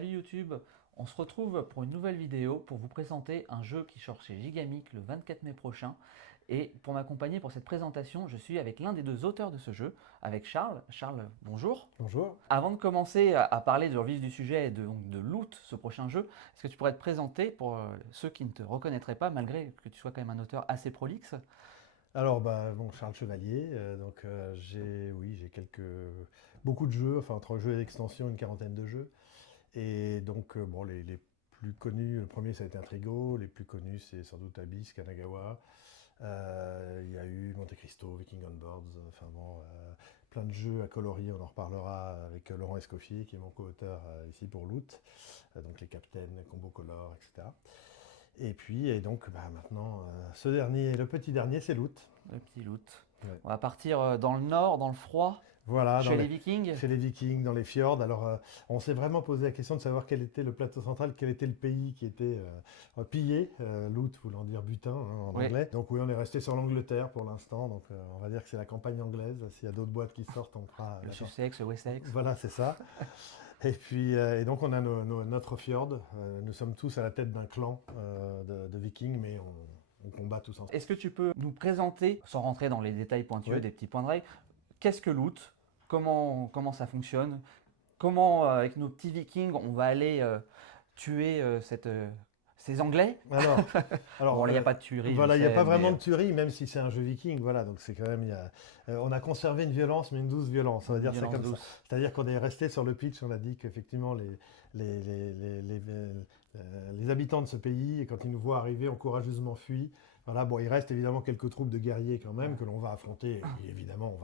Salut YouTube, on se retrouve pour une nouvelle vidéo pour vous présenter un jeu qui sort chez Gigamic le 24 mai prochain. Et pour m'accompagner pour cette présentation, je suis avec l'un des deux auteurs de ce jeu, avec Charles. Charles, bonjour. Bonjour. Avant de commencer à parler du vif du sujet et de Loot, ce prochain jeu, est-ce que tu pourrais te présenter pour ceux qui ne te reconnaîtraient pas, malgré que tu sois quand même un auteur assez prolixe? Alors, bon, Charles Chevalier, j'ai beaucoup de jeux, enfin entre jeux et extensions, une quarantaine de jeux. Et donc, bon, les plus connus, le premier ça a été Intrigo, les plus connus c'est sans doute Abyss, Kanagawa. Il y a eu Monte Cristo, Viking on Boards, enfin bon, plein de jeux à coloris, on en reparlera avec Laurent Escoffier qui est mon co-auteur ici pour Loot, donc les Captains, Combo Color, etc. Et donc maintenant, le petit dernier, c'est Loot. Le petit Loot. Ouais. On va partir dans le nord, dans le froid, Voilà, chez les Vikings. chez les Vikings, dans les fjords. Alors, on s'est vraiment posé la question de savoir quel était le plateau central, quel était le pays qui était pillé. Loot voulant dire butin en Oui, anglais. Donc oui, on est resté sur l'Angleterre pour l'instant. Donc on va dire que c'est la campagne anglaise. S'il y a d'autres boîtes qui sortent, on fera. le Sussex, le Wessex. Voilà, c'est ça. Et donc on a notre fjord. Nous sommes tous à la tête d'un clan de Vikings, mais on combat tous ensemble. Est-ce que tu peux nous présenter, sans rentrer dans les détails pointueux Oui. des petits points de règle, qu'est-ce que Loot? Comment ça fonctionne? Comment, avec nos petits Vikings, on va aller tuer ces Anglais? Alors, Bon, alors là, il n'y a pas de tuerie, je voilà, il n'y a sais, pas mais vraiment de tuerie, même si c'est un jeu viking. Voilà, donc c'est quand même, on a conservé une violence, mais une douce violence. On va une dire ça violence comme ça. douce. C'est-à-dire qu'on est resté sur le pitch, on a dit qu'effectivement les habitants de ce pays, quand ils nous voient arriver, ont courageusement fui. Voilà, bon, il reste évidemment quelques troupes de guerriers quand même que l'on va affronter. Et évidemment,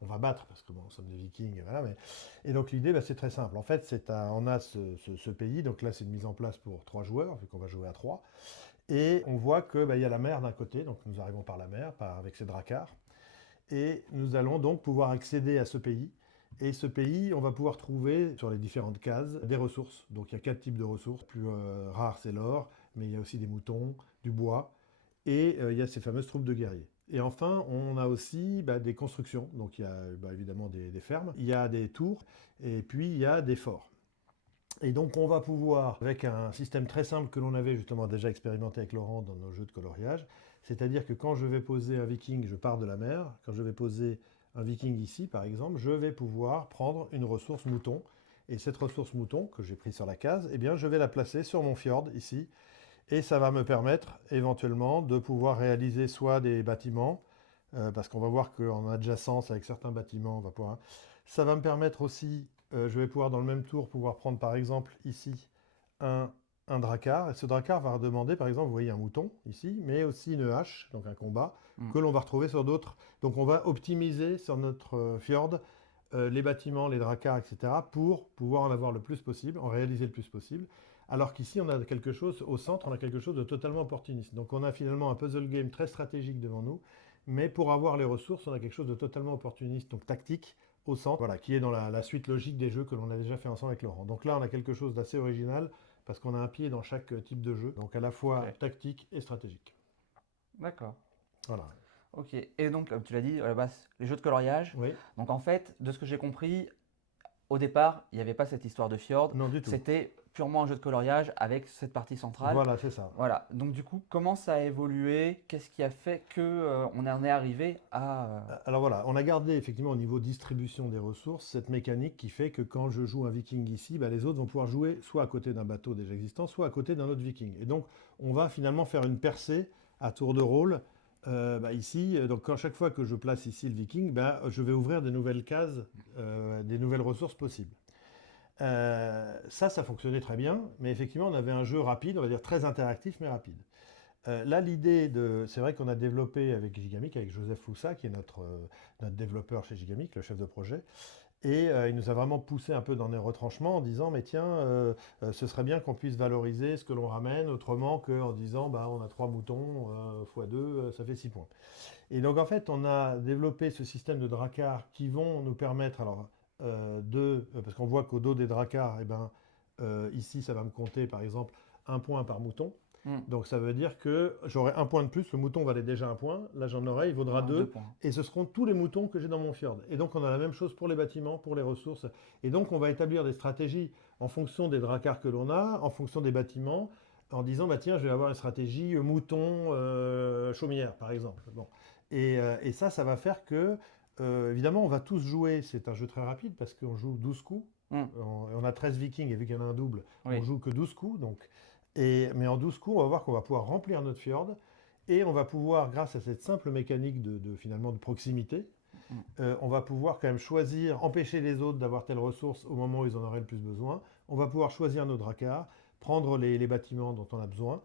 on va battre parce que bon, nous sommes des Vikings. Voilà, et donc l'idée, c'est très simple. En fait, on a ce pays. Donc là, c'est une mise en place pour 3 joueurs, vu qu'on va jouer à 3. Et on voit que il y a la mer d'un côté, donc nous arrivons par la mer, avec ces dracars, et nous allons donc pouvoir accéder à ce pays. Et ce pays, on va pouvoir trouver sur les différentes cases des ressources. Donc il y a 4 types de ressources. Le plus rare, c'est l'or, mais il y a aussi des moutons, du bois, et il y a ces fameuses troupes de guerriers. Et enfin, on a aussi des constructions. Donc il y a évidemment des fermes, il y a des tours, et puis il y a des forts. Et donc on va pouvoir, avec un système très simple que l'on avait justement déjà expérimenté avec Laurent dans nos jeux de coloriage, c'est-à-dire que quand je vais poser un viking, je pars de la mer. Quand je vais poser un viking ici, par exemple, je vais pouvoir prendre une ressource mouton. Et cette ressource mouton, que j'ai prise sur la case, eh bien, je vais la placer sur mon fjord, ici. Et ça va me permettre, éventuellement, de pouvoir réaliser soit des bâtiments, parce qu'on va voir qu'en adjacence avec certains bâtiments, on va pouvoir. Ça va me permettre aussi, je vais pouvoir dans le même tour pouvoir prendre par exemple ici un, un drakkar. Et ce drakkar va demander par exemple, vous voyez un mouton ici, mais aussi une hache, donc un combat, Mm. que l'on va retrouver sur d'autres. Donc on va optimiser sur notre fjord les bâtiments, les drakkars, etc. pour pouvoir en avoir le plus possible, en réaliser le plus possible. Alors qu'ici, on a quelque chose, au centre, on a quelque chose de totalement opportuniste. Donc on a finalement un puzzle game très stratégique devant nous, mais pour avoir les ressources, on a quelque chose de totalement opportuniste, donc tactique, au centre, voilà, qui est dans la suite logique des jeux que l'on a déjà fait ensemble avec Laurent. Donc là, on a quelque chose d'assez original, parce qu'on a un pied dans chaque type de jeu, donc à la fois Ok, tactique et stratégique. d'accord. Voilà. Ok, et donc, comme tu l'as dit, à la base, les jeux de coloriage. Oui. Donc, en fait, de ce que j'ai compris, au départ, il n'y avait pas cette histoire de fjord. Non, du tout. C'était purement un jeu de coloriage avec cette partie centrale. Voilà, c'est ça. Voilà. Donc, du coup, comment ça a évolué? Qu'est-ce qui a fait que on en est arrivé à Alors voilà, on a gardé effectivement au niveau distribution des ressources cette mécanique qui fait que quand je joue un viking ici, les autres vont pouvoir jouer soit à côté d'un bateau déjà existant, soit à côté d'un autre viking. Et donc on va finalement faire une percée à tour de rôle ici. Donc quand chaque fois que je place ici le viking, je vais ouvrir des nouvelles cases, des nouvelles ressources possibles. Ça fonctionnait très bien, mais effectivement on avait un jeu rapide, on va dire très interactif mais rapide. Là, c'est vrai qu'on a développé avec Gigamic, avec Joseph Foussa, qui est notre développeur chez Gigamic, le chef de projet, et il nous a vraiment poussé un peu dans les retranchements en disant, mais tiens, ce serait bien qu'on puisse valoriser ce que l'on ramène autrement qu'en disant, on a 3 moutons, x 2, ça fait 6 points. Et donc en fait, on a développé ce système de dracars qui vont nous permettre, alors, parce qu'on voit qu'au dos des dracars, ici, ça va me compter par exemple 1 point par mouton. Hmm. Donc ça veut dire que j'aurai un point de plus, le mouton valait déjà un point, là j'en aurai, il vaudra Deux deux, points. et ce seront tous les moutons que j'ai dans mon fjord. Et donc on a la même chose pour les bâtiments, pour les ressources, et donc on va établir des stratégies en fonction des dracars que l'on a, en fonction des bâtiments, en disant bah tiens je vais avoir une stratégie mouton chaumière par exemple. Bon. Et ça va faire que évidemment on va tous jouer, c'est un jeu très rapide parce qu'on joue 12 coups, Hmm. on a 13 vikings et vu qu'il y en a un double, on Oui. joue que 12 coups, donc mais en 12 coups, on va voir qu'on va pouvoir remplir notre fjord et on va pouvoir, grâce à cette simple mécanique finalement de proximité, Hmm. on va pouvoir quand même choisir, empêcher les autres d'avoir telle ressource au moment où ils en auraient le plus besoin. On va pouvoir choisir nos dracars, prendre les bâtiments dont on a besoin.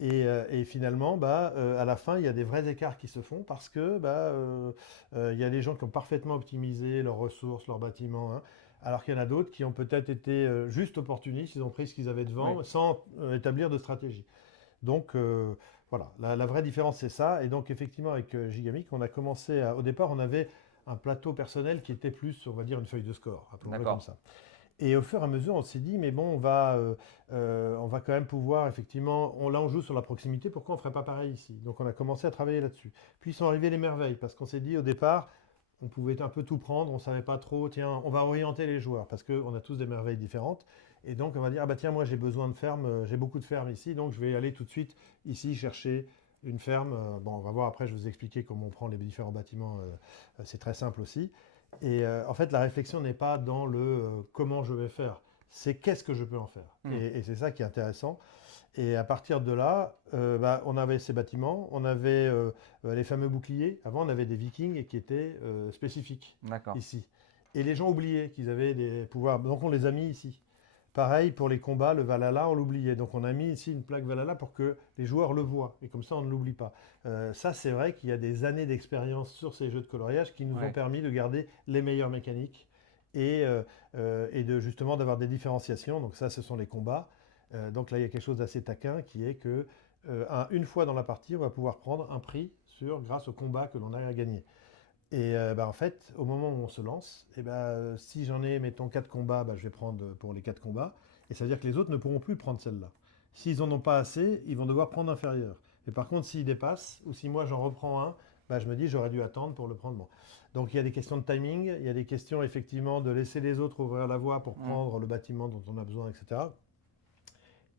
Et finalement, à la fin, il y a des vrais écarts qui se font parce que il y a des gens qui ont parfaitement optimisé leurs ressources, leurs bâtiments, hein, alors qu'il y en a d'autres qui ont peut-être été juste opportunistes, ils ont pris ce qu'ils avaient Oui. devant sans établir de stratégie. Donc voilà, la vraie différence c'est ça. Et donc effectivement avec Gigamic, on a commencé au départ, on avait un plateau personnel qui était plus, on va dire, une feuille de score, appelons-le comme D'accord. ça. Et au fur et à mesure, on s'est dit, mais bon, on va quand même pouvoir, effectivement, là on joue sur la proximité, pourquoi on ne ferait pas pareil ici? Donc on a commencé à travailler là-dessus. Puis sont arrivées les merveilles, parce qu'on s'est dit au départ, on pouvait un peu tout prendre, on ne savait pas trop, tiens, on va orienter les joueurs, parce qu'on a tous des merveilles différentes. Et donc on va dire, ah bah tiens, moi j'ai besoin de fermes, j'ai beaucoup de fermes ici, donc je vais aller tout de suite ici chercher une ferme. Bon, on va voir après, je vais vous expliquer comment on prend les différents bâtiments, c'est très simple aussi. Et en fait, la réflexion n'est pas dans le comment je vais faire, c'est qu'est-ce que je peux en faire. Hmm. Et c'est ça qui est intéressant. Et à partir de là, on avait ces bâtiments, on avait les fameux boucliers. Avant, on avait des vikings qui étaient spécifiques D'accord. ici. Et les gens oubliaient qu'ils avaient des pouvoirs. Donc on les a mis ici. Pareil pour les combats, le Valhalla, on l'oubliait. Donc on a mis ici une plaque Valhalla pour que les joueurs le voient. Et comme ça, on ne l'oublie pas. Ça, c'est vrai qu'il y a des années d'expérience sur ces jeux de coloriage qui nous ont Ouais. permis de garder les meilleures mécaniques et de justement d'avoir des différenciations. Donc ça, ce sont les combats. Donc là, il y a quelque chose d'assez taquin qui est que une fois dans la partie, on va pouvoir prendre un prix grâce au combat que l'on a gagné. Et en fait, au moment où on se lance, si j'en ai, mettons, 4 combats, je vais prendre pour les 4 combats. Et ça veut dire que les autres ne pourront plus prendre celle-là. S'ils n'en ont pas assez, ils vont devoir prendre inférieur. Et par contre, s'ils dépassent, ou si moi j'en reprends un, je me dis j'aurais dû attendre pour le prendre. Bon. Donc il y a des questions de timing, il y a des questions effectivement de laisser les autres ouvrir la voie pour Hmm. prendre le bâtiment dont on a besoin, etc.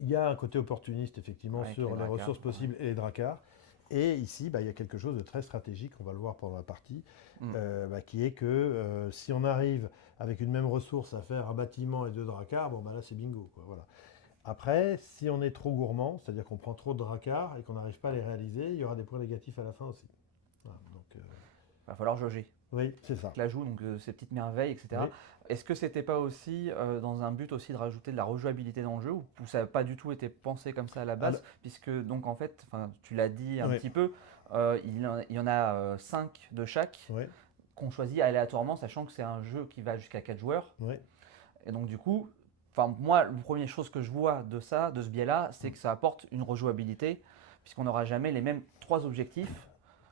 Il y a un côté opportuniste effectivement Avec les sur les dracars. ressources possibles et les dracars. Et ici, il y a quelque chose de très stratégique, on va le voir pendant la partie, Hmm. qui est que si on arrive avec une même ressource à faire un bâtiment et deux dracars, là c'est bingo, quoi, voilà. Après, si on est trop gourmand, c'est-à-dire qu'on prend trop de dracars et qu'on n'arrive pas à les réaliser, il y aura des points négatifs à la fin aussi. Voilà, donc, Va falloir jauger. oui, c'est ça. L'ajout, donc ces petites merveilles, etc. Oui. Est-ce que c'était pas aussi dans un but aussi de rajouter de la rejouabilité dans le jeu ou ça n'a pas du tout été pensé comme ça à la base, Alors, puisque donc en fait, tu l'as dit un oui, petit peu, il y en a 5 de chaque oui, qu'on choisit aléatoirement, sachant que c'est un jeu qui va jusqu'à 4 joueurs. oui. Et donc du coup, moi, la première chose que je vois de ça, de ce biais-là, c'est que ça apporte une rejouabilité, puisqu'on n'aura jamais les mêmes 3 objectifs.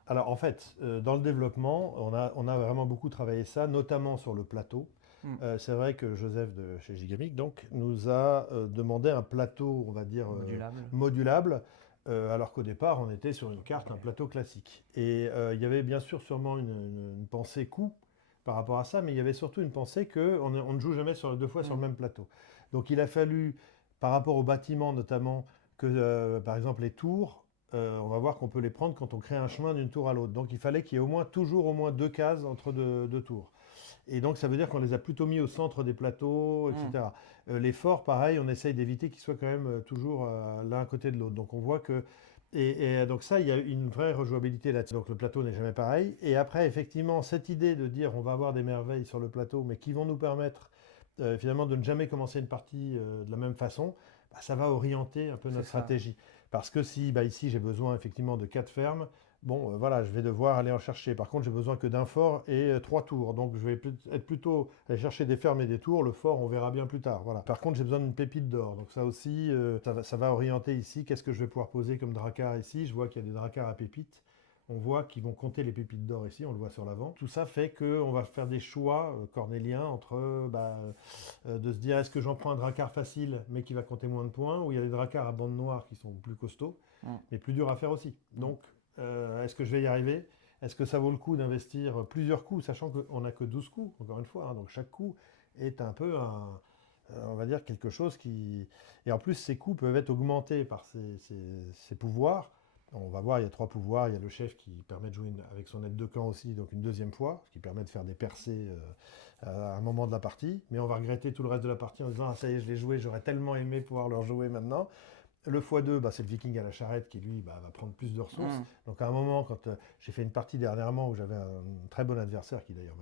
Alors en fait, dans le développement, on a vraiment beaucoup travaillé ça, notamment sur le plateau. Hmm. C'est vrai que Joseph de chez Gigamic donc, nous a demandé un plateau, on va dire, Modulable. modulable, alors qu'au départ, on était sur une carte, un plateau classique. Et il y avait bien sûr sûrement une pensée coût par rapport à ça, mais il y avait surtout une pensée qu'on on ne joue jamais deux fois sur le Hmm. même plateau. Donc il a fallu, par rapport aux bâtiments notamment, que par exemple les tours, on va voir qu'on peut les prendre quand on crée un chemin d'une tour à l'autre. Donc il fallait qu'il y ait toujours au moins 2 cases entre deux tours. Et donc ça veut dire qu'on les a plutôt mis au centre des plateaux, etc. Les forts, pareil, on essaye d'éviter qu'ils soient quand même toujours l'un à côté de l'autre. Donc on voit que... Et donc ça, il y a une vraie rejouabilité là-dessus. Donc le plateau n'est jamais pareil. Et après, effectivement, cette idée de dire on va avoir des merveilles sur le plateau, mais qui vont nous permettre finalement de ne jamais commencer une partie de la même façon, ça va orienter un peu notre stratégie. Parce que si ici j'ai besoin effectivement de 4 fermes, voilà, je vais devoir aller en chercher. Par contre, j'ai besoin que d'un fort et 3 tours. Donc je vais être plutôt aller chercher des fermes et des tours. Le fort, on verra bien plus tard. Voilà. Par contre, j'ai besoin d'une pépite d'or. Donc ça aussi, ça va orienter ici. Qu'est-ce que je vais pouvoir poser comme dracar ici? Je vois qu'il y a des dracars à pépites. On voit qu'ils vont compter les pépites d'or ici, on le voit sur l'avant. Tout ça fait qu'on va faire des choix cornéliens entre de se dire est-ce que j'en prends un dracard facile mais qui va compter moins de points, ou il y a des dracards à bande noire qui sont plus costauds, mais plus durs à faire aussi. Donc est-ce que je vais y arriver? Est-ce que ça vaut le coup d'investir plusieurs coups, sachant qu'on n'a que 12 coups, encore une fois, hein, donc chaque coup est un peu on va dire quelque chose qui... Et en plus, ces coups peuvent être augmentés par ces pouvoirs. On va voir, il y a 3 pouvoirs. Il y a le chef qui permet de jouer avec son aide de camp aussi, donc une deuxième fois, ce qui permet de faire des percées à un moment de la partie. Mais on va regretter tout le reste de la partie en disant « Ah, ça y est, je l'ai joué, j'aurais tellement aimé pouvoir le rejouer maintenant ». Le x2, c'est le viking à la charrette qui, lui, va prendre plus de ressources. Donc à un moment, quand j'ai fait une partie dernièrement où j'avais un très bon adversaire qui d'ailleurs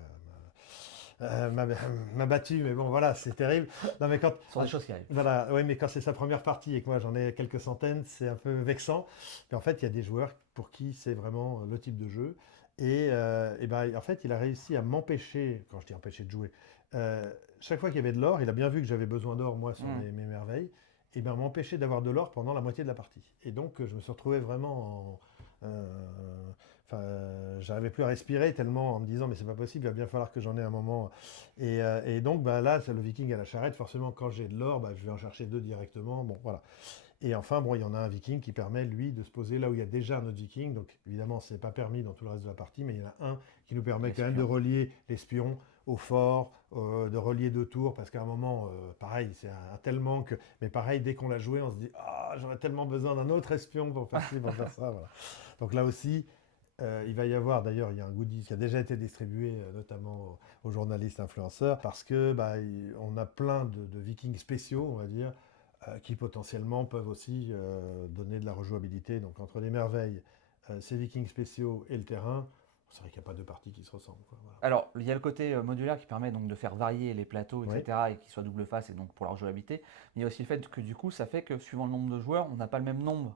m'a battu, mais bon, voilà, c'est terrible. Non, mais Ce sont des choses qui arrivent. Voilà, ouais, mais quand c'est sa première partie et que moi j'en ai quelques centaines, c'est un peu vexant. Mais en fait, il y a des joueurs pour qui c'est vraiment le type de jeu. En fait, il a réussi à m'empêcher, quand je dis empêcher de jouer, chaque fois qu'il y avait de l'or, il a bien vu que j'avais besoin d'or, moi, sur mes merveilles, et bien m'empêcher d'avoir de l'or pendant la moitié de la partie. Et donc, je me suis retrouvé vraiment j'arrivais plus à respirer tellement en me disant mais c'est pas possible, il va bien falloir que j'en ai un moment. Et donc là, c'est le viking à la charrette. Forcément, quand j'ai de l'or, je vais en chercher 2 directement. Bon, voilà. Et enfin, il y en a un viking qui permet, lui, de se poser là où il y a déjà un autre viking. Donc évidemment, c'est pas permis dans tout le reste de la partie, mais il y en a un qui nous permet quand même de relier l'espion au fort, de relier 2 tours, parce qu'à un moment, pareil, c'est un tel manque. Mais pareil, dès qu'on l'a joué, on se dit ah, j'aurais tellement besoin d'un autre espion pour faire ci, pour faire ça. Voilà. Donc là aussi, il va y avoir, d'ailleurs, il y a un goodie qui a déjà été distribué, notamment aux journalistes influenceurs, parce que on a plein de vikings spéciaux, on va dire, qui potentiellement peuvent aussi donner de la rejouabilité. Donc entre les merveilles, ces vikings spéciaux et le terrain, c'est vrai qu'il n'y a pas 2 parties qui se ressemblent, quoi. Voilà. Alors, il y a le côté modulaire qui permet donc de faire varier les plateaux, etc., et qu'ils soient double face, et donc pour la rejouabilité. Mais il y a aussi le fait que du coup, ça fait que suivant le nombre de joueurs, on n'a pas le même nombre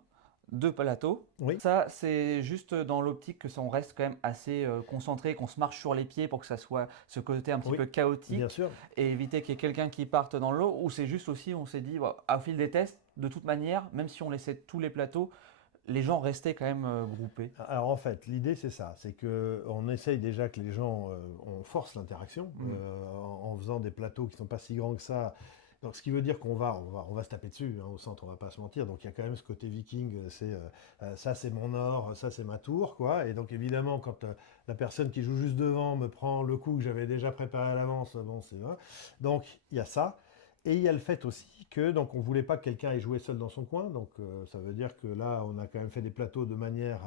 de plateaux. Oui. Ça, c'est juste dans l'optique que ça on reste quand même assez concentré, qu'on se marche sur les pieds pour que ça soit ce côté un petit peu chaotique, bien sûr. et éviter qu'il y ait quelqu'un qui parte dans l'eau, ou c'est juste aussi, on s'est dit, au fil des tests, de toute manière, même si on laissait tous les plateaux, les gens restaient quand même groupés. Alors en fait, l'idée c'est ça, c'est qu'on essaye déjà que les gens, on force l'interaction en faisant des plateaux qui ne sont pas si grands que ça. Donc, ce qui veut dire qu'on va se taper dessus, hein, au centre, on ne va pas se mentir. Donc il y a quand même ce côté viking, ça c'est mon or, ça c'est ma tour, quoi. Et donc évidemment, quand la personne qui joue juste devant me prend le coup que j'avais déjà préparé à l'avance, bon c'est vrai. Donc il y a ça. Et il y a le fait aussi que donc on voulait pas que quelqu'un ait joué seul dans son coin. Donc ça veut dire que là, on a quand même fait des plateaux de manière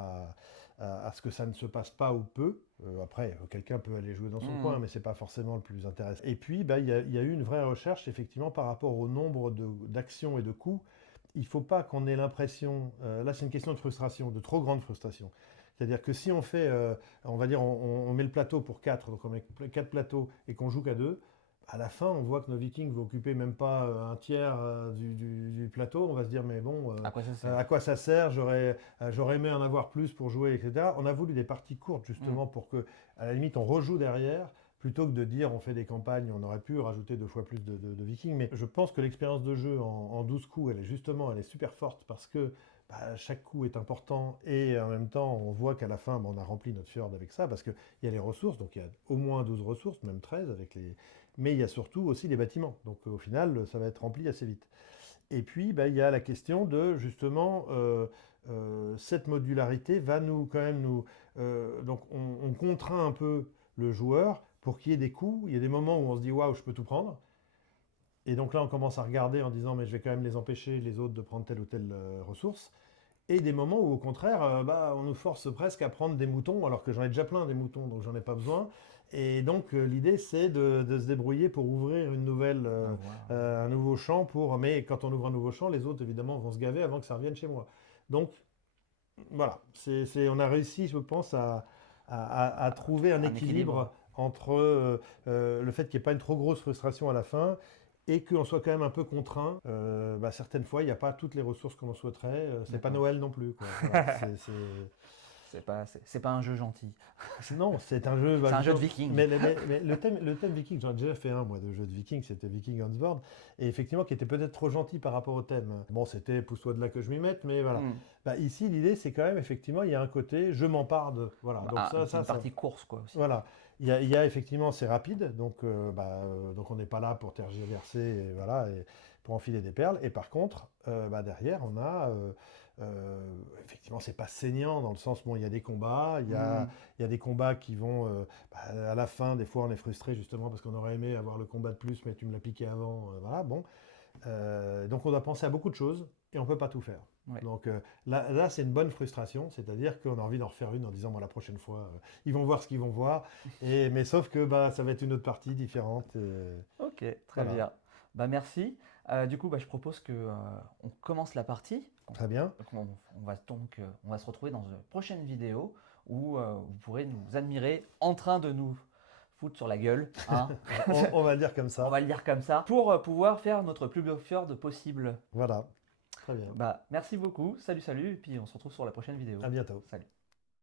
à ce que ça ne se passe pas ou peu. Après, quelqu'un peut aller jouer dans son coin, mais c'est pas forcément le plus intéressant. Et puis, il y a eu une vraie recherche, effectivement, par rapport au nombre d'actions et de coups. Il faut pas qu'on ait l'impression... là, c'est une question de frustration, de trop grande frustration. C'est-à-dire que si on fait, on va dire, on met le plateau pour 4, donc on met 4 plateaux et qu'on joue qu'à 2, à la fin, on voit que nos vikings vont occuper même pas un tiers du plateau. On va se dire, mais bon, à quoi ça sert? J'aurais aimé en avoir plus pour jouer, etc. On a voulu des parties courtes, justement, pour que, à la limite, on rejoue derrière, plutôt que de dire, on fait des campagnes, on aurait pu rajouter 2 fois plus de vikings. Mais je pense que l'expérience de jeu en 12 coups, elle est super forte, parce que chaque coup est important, et en même temps, on voit qu'à la fin, on a rempli notre fjord avec ça, parce qu'il y a les ressources, donc il y a au moins 12 ressources, même 13 avec les... Mais il y a surtout aussi les bâtiments. Donc au final, ça va être rempli assez vite. Et puis, il y a la question de, justement, cette modularité va donc on contraint un peu le joueur pour qu'il y ait des coups. Il y a des moments où on se dit, waouh, je peux tout prendre. Et donc là, on commence à regarder en disant, mais je vais quand même les empêcher, les autres, de prendre telle ou telle ressource. Et des moments où, au contraire, on nous force presque à prendre des moutons, alors que j'en ai déjà plein des moutons, donc j'en ai pas besoin. Et donc, l'idée, c'est de se débrouiller pour ouvrir un nouveau champ. Mais quand on ouvre un nouveau champ, les autres, évidemment, vont se gaver avant que ça revienne chez moi. Donc, voilà. On a réussi, je pense, à trouver un équilibre entre le fait qu'il n'y ait pas une trop grosse frustration à la fin, et qu'on soit quand même un peu contraint. Certaines fois, il n'y a pas toutes les ressources qu'on en souhaiterait. C'est pas Noël non plus, quoi. Voilà, c'est pas un jeu gentil. Non, c'est un jeu. C'est un jeu de viking. Mais le thème viking, j'en ai déjà fait un, moi, de jeu de viking, c'était Viking Ansborn, et effectivement, qui était peut-être trop gentil par rapport au thème. Bon, c'était pousse-toi de là que je m'y mette, mais voilà. Hmm. Bah, ici, l'idée, c'est quand même, effectivement, il y a un côté, je m'empare de. Voilà. Donc, Une partie course, quoi, aussi. voilà. Il y a effectivement, c'est rapide, donc on n'est pas là pour tergiverser, et voilà, et pour enfiler des perles. Et par contre, derrière, on a. Effectivement, c'est pas saignant dans le sens, bon, il y a des combats, Hmm. il y a des combats qui vont, à la fin, des fois on est frustré justement parce qu'on aurait aimé avoir le combat de plus, mais tu me l'as piqué avant, voilà, bon. Donc on doit penser à beaucoup de choses et on peut pas tout faire. Ouais. Donc là c'est une bonne frustration, c'est-à-dire qu'on a envie d'en refaire une en disant, bon, la prochaine fois, ils vont voir ce qu'ils vont voir, mais sauf que ça va être une autre partie différente. Ok, très Voilà, bien. Bah, merci. Du coup, je propose que on commence la partie. très bien. Donc, on va se retrouver dans une prochaine vidéo où vous pourrez nous admirer en train de nous foutre sur la gueule, hein. On va le dire comme On ça. va le dire comme ça, pour pouvoir faire notre plus beau fjord possible. Voilà, très bien. Bah, merci beaucoup. Salut, salut. Et puis on se retrouve sur la prochaine vidéo. À bientôt. Salut.